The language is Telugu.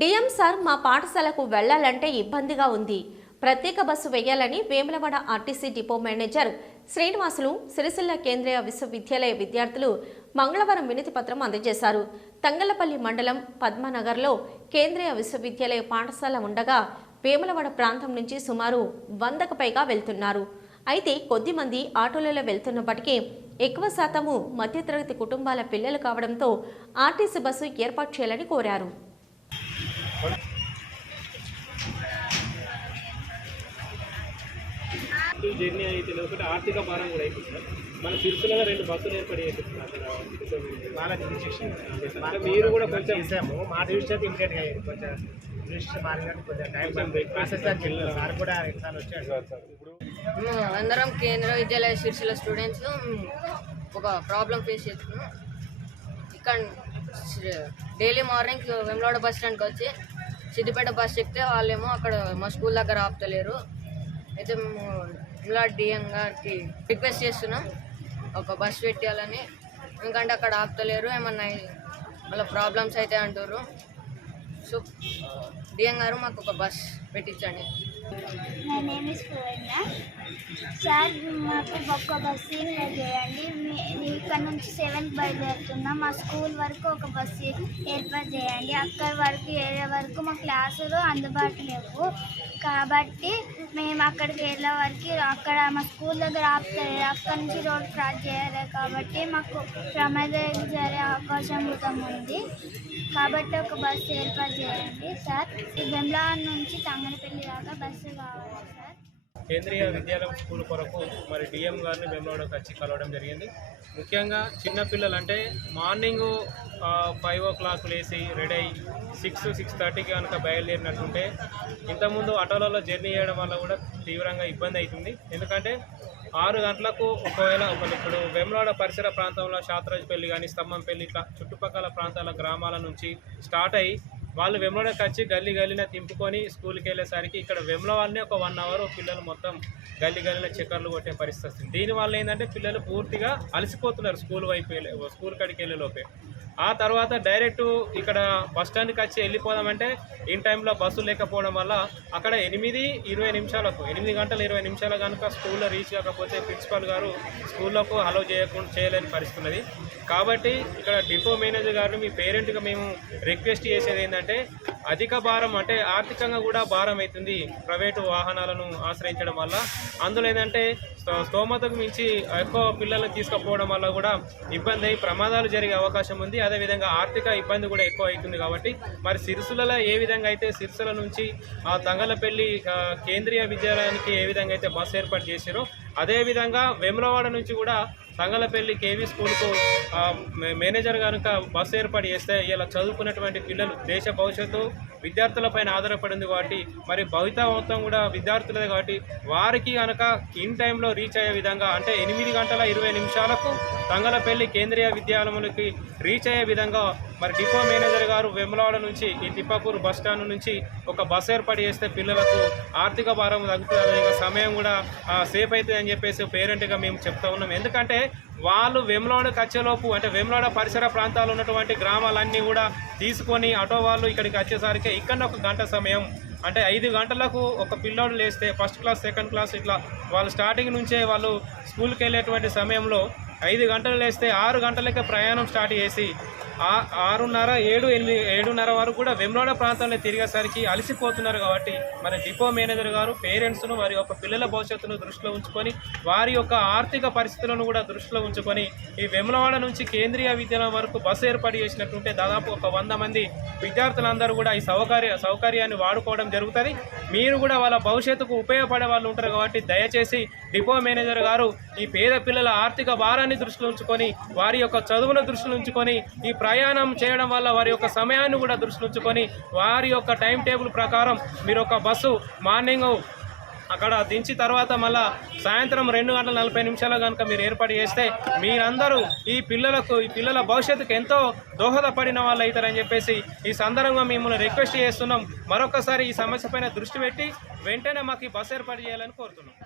డిఎం సార్ మా పాఠశాలకు వెళ్ళాలంటే ఇబ్బందిగా ఉంది. ప్రత్యేక బస్సు వేయాలని Vemulawada RTC depot manager Srinivasulu Sircilla Kendriya Vishwavidyalaya విద్యార్థులు మంగళవారం వినతి పత్రం అందజేశారు. తంగలపల్లి మండలం పద్మనగర్లో కేంద్రీయ విశ్వవిద్యాలయ పాఠశాల ఉండగా వేములవాడ ప్రాంతం నుంచి సుమారు వందకు పైగా వెళ్తున్నారు. అయితే కొద్దిమంది ఆటోలలో వెళ్తున్నప్పటికీ ఎక్కువ శాతము మధ్యతరగతి కుటుంబాల పిల్లలు కావడంతో ఆర్టీసీ బస్సు ఏర్పాటు చేయాలని కోరారు. జర్నీ అయితే ఒకటి ఆర్థిక భారం కూడా అవుతుంది సార్. మన రెండు బస్సులు మీరు కూడా కొంచెం చేసాము మా రిజిస్టర్ ఇమీడియట్గా అయ్యింది. కొంచెం రిజిస్టర్ మారినట్టు కొంచెం టైం జరిగింది సార్ కూడా ఎన్నిసార్లు వచ్చాడు ఇప్పుడు మేము అందరం కేంద్ర విద్యాలయ శిర్షిల స్టూడెంట్స్ ఒక ప్రాబ్లం ఫేస్ చేస్తున్నాం. ఇక్కడ డైలీ మార్నింగ్ వెమ్లవాడ బస్ స్టాండ్కి వచ్చి సిద్దిపేట బస్ ఎక్కితే వాళ్ళేమో అక్కడ మా స్కూల్ దగ్గర ఆపుతలేరు. అయితే మేము ఇలా డిఎం గారికి రిక్వెస్ట్ చేస్తున్నాం ఒక బస్ పెట్టాలని. ఎందుకంటే అక్కడ ఆపుతలేరు ఏమన్నా మళ్ళీ ప్రాబ్లమ్స్ అయితే అంటారు సో డిఎం గారు మాకు ఒక బస్ పెట్టించండి. సార్ మాకు ఒక్క బస్సు చేయండి. మీ ఇక్కడ నుంచి సెవెన్త్ బయలుదేరుతున్నాం. మా స్కూల్ వరకు ఒక బస్సు ఏర్పాటు చేయండి. అక్కడి వరకు ఏరియా వరకు మా క్లాసులు అందుబాటులో లేవు. కాబట్టి మేము అక్కడికి వెళ్ళే వరకు అక్కడ మా స్కూల్ దగ్గర ఆపుతారు అక్కడి నుంచి రోడ్ క్రాస్ చేయాలి కాబట్టి మాకు ప్రమాదం జరిగే అవకాశం కూడా ఉంది. కాబట్టి ఒక బస్సు ఏర్పాటు చేయండి సార్. ఈ బెంబ్లా నుంచి తంగనపల్లి దాకా బస్సు కావాలి సార్. కేంద్రీయ విద్యాలయం స్కూల్ కొరకు మరి డిఎం గారిని వెంబడకు వచ్చి కలవడం జరిగింది. ముఖ్యంగా చిన్నపిల్లలు అంటే మార్నింగ్ ఫైవ్ ఓ క్లాక్ లేచి రెడీ అయ్యి సిక్స్ సిక్స్ థర్టీకి కనుక బయలుదేరినట్టుంటే ఇంతకుముందు ఆటోలలో జర్నీ చేయడం వల్ల కూడా తీవ్రంగా ఇబ్బంది అవుతుంది ఎందుకంటే ఆరు గంటలకు ఒకవేళ ఒక ఇప్పుడు వేములవాడ పరిసర ప్రాంతంలో శాతరాజుపల్లి కానీ స్తంభంపల్లి ఇట్లా చుట్టుపక్కల ప్రాంతాల గ్రామాల నుంచి స్టార్ట్ అయ్యి వాళ్ళు వెమ్లవాడకి వచ్చి గల్లీ గల్లీన తింపుకొని స్కూల్కి వెళ్ళేసరికి ఇక్కడ వెమ్లవాడనే ఒక వన్ అవర్ పిల్లలు మొత్తం గల్లీ గల్లీన చక్కర్లు కొట్టే పరిస్థితి వస్తుంది. దీనివల్ల ఏంటంటే పిల్లలు పూర్తిగా అలసిపోతున్నారు స్కూల్ వైపు వెళ్ళే స్కూల్ కాడికి వెళ్ళే లోపే. ఆ తర్వాత డైరెక్ట్ ఇక్కడ బస్ స్టాండ్కి వచ్చి వెళ్ళిపోదామంటే ఇన్ టైంలో బస్సు లేకపోవడం వల్ల అక్కడ ఎనిమిది ఇరవై నిమిషాలకు ఎనిమిది గంటల ఇరవై నిమిషాలు కనుక స్కూల్లో రీచ్ కాకపోతే ప్రిన్సిపాల్ గారు స్కూల్లోకి అలౌ చేయకుండా చేయలేని పరిస్థితి ఉన్నది కాబట్టి ఇక్కడ డిపో మేనేజర్ గారు మీ పేరెంట్గా మేము రిక్వెస్ట్ చేసేది ఏంటంటే అధిక భారం అంటే ఆర్థికంగా కూడా భారం అవుతుంది ప్రైవేటు వాహనాలను ఆశ్రయించడం వల్ల. అందులో ఏంటంటే స్తోమతకు మించి ఎక్కువ పిల్లలను తీసుకుపోవడం వల్ల కూడా ఇబ్బంది అయ్యి ప్రమాదాలు జరిగే అవకాశం ఉంది. అదేవిధంగా ఆర్థిక ఇబ్బంది కూడా ఎక్కువ అవుతుంది కాబట్టి మరి సిరిసులలో ఏ విధంగా అయితే సిరిసుల నుంచి ఆ తంగలపల్లి కేంద్రీయ విద్యాలయానికి ఏ విధంగా అయితే బస్సు ఏర్పాటు చేశారో అదేవిధంగా వేములవాడ నుంచి కూడా సంగలపల్లి కేవీ స్కూల్కు మేనేజర్ కనుక బస్సు ఏర్పాటు చేస్తే ఇలా చదువుకున్నటువంటి పిల్లలు దేశ భవిష్యత్తు విద్యార్థులపైన ఆధారపడింది కాబట్టి మరి భవిత మొత్తం కూడా విద్యార్థులదే కాబట్టి వారికి కనుక ఇన్ టైంలో రీచ్ అయ్యే విధంగా అంటే ఎనిమిది గంటల ఇరవై నిమిషాలకు తంగలపల్లి కేంద్రీయ విద్యాలయంలోకి రీచ్ అయ్యే విధంగా మరి డిపో మేనేజర్ గారు వెములాడ నుంచి ఈ తిప్పాపూర్ బస్ స్టాండ్ నుంచి ఒక బస్సు ఏర్పాటు చేస్తే పిల్లలకు ఆర్థిక భారం తగ్గుతుంది. సమయం కూడా సేఫ్ అవుతుంది అని చెప్పేసి పేరెంట్గా మేము చెప్తా ఉన్నాం. ఎందుకంటే వాళ్ళు వెములవాడకి వచ్చేలోపు అంటే వెములవాడ పరిసర ప్రాంతాలు ఉన్నటువంటి గ్రామాలన్నీ కూడా తీసుకొని ఆటో వాళ్ళు ఇక్కడికి వచ్చేసరికి ఇక్కడ ఒక గంట సమయం అంటే ఐదు గంటలకు ఒక పిల్లోడు లేస్తే ఫస్ట్ క్లాస్ సెకండ్ క్లాస్ ఇట్లా వాళ్ళు స్టార్టింగ్ నుంచే వాళ్ళు స్కూల్కి వెళ్ళేటువంటి సమయంలో ఐదు గంటలు లేస్తే ఆరు గంటలకే ప్రయాణం స్టార్ట్ చేసి ఆరున్నర ఏడు ఎనిమిది ఏడున్నర వరకు కూడా వెమ్లోడ ప్రాంతంలో తిరిగేసరికి అలసిపోతున్నారు కాబట్టి మరి డిపో మేనేజర్ గారు పేరెంట్స్ను వారి యొక్క పిల్లల భవిష్యత్తును దృష్టిలో ఉంచుకొని వారి యొక్క ఆర్థిక పరిస్థితులను కూడా దృష్టిలో ఉంచుకొని ఈ వెమ్లవాడ నుంచి కేంద్రీయ విద్యాలయం వరకు బస్సు ఏర్పాటు చేసినట్టుంటే దాదాపు ఒక వంద మంది విద్యార్థులందరూ కూడా ఈ సౌకర్య సౌకర్యాన్ని వాడుకోవడం జరుగుతుంది. మీరు కూడా వాళ్ళ భవిష్యత్తుకు ఉపయోగపడే వాళ్ళు ఉంటారు కాబట్టి దయచేసి డిపో మేనేజర్ గారు ఈ పేద పిల్లల ఆర్థిక భారాన్ని దృష్టిలో ఉంచుకొని వారి యొక్క చదువును దృష్టిలో ఉంచుకొని ఈ ప్రయాణం చేయడం వల్ల వారి యొక్క సమయాన్ని కూడా దృష్టి ఉంచుకొని వారి యొక్క టైం టేబుల్ ప్రకారం మీరు ఒక బస్సు మార్నింగ్ అక్కడ దించి తర్వాత మళ్ళా సాయంత్రం రెండు గంటల నలభై నిమిషాలు కనుక మీరు ఏర్పాటు చేస్తే మీరందరూ ఈ పిల్లలకు ఈ పిల్లల భవిష్యత్తుకు ఎంతో దోహదపడిన వాళ్ళు అవుతారని చెప్పేసి ఈ సందర్భంగా మిమ్మల్ని రిక్వెస్ట్ చేస్తున్నాం. మరొకసారి ఈ సమస్య పైన దృష్టి పెట్టి వెంటనే మాకు ఈ బస్సు ఏర్పాటు చేయాలని కోరుతున్నాం.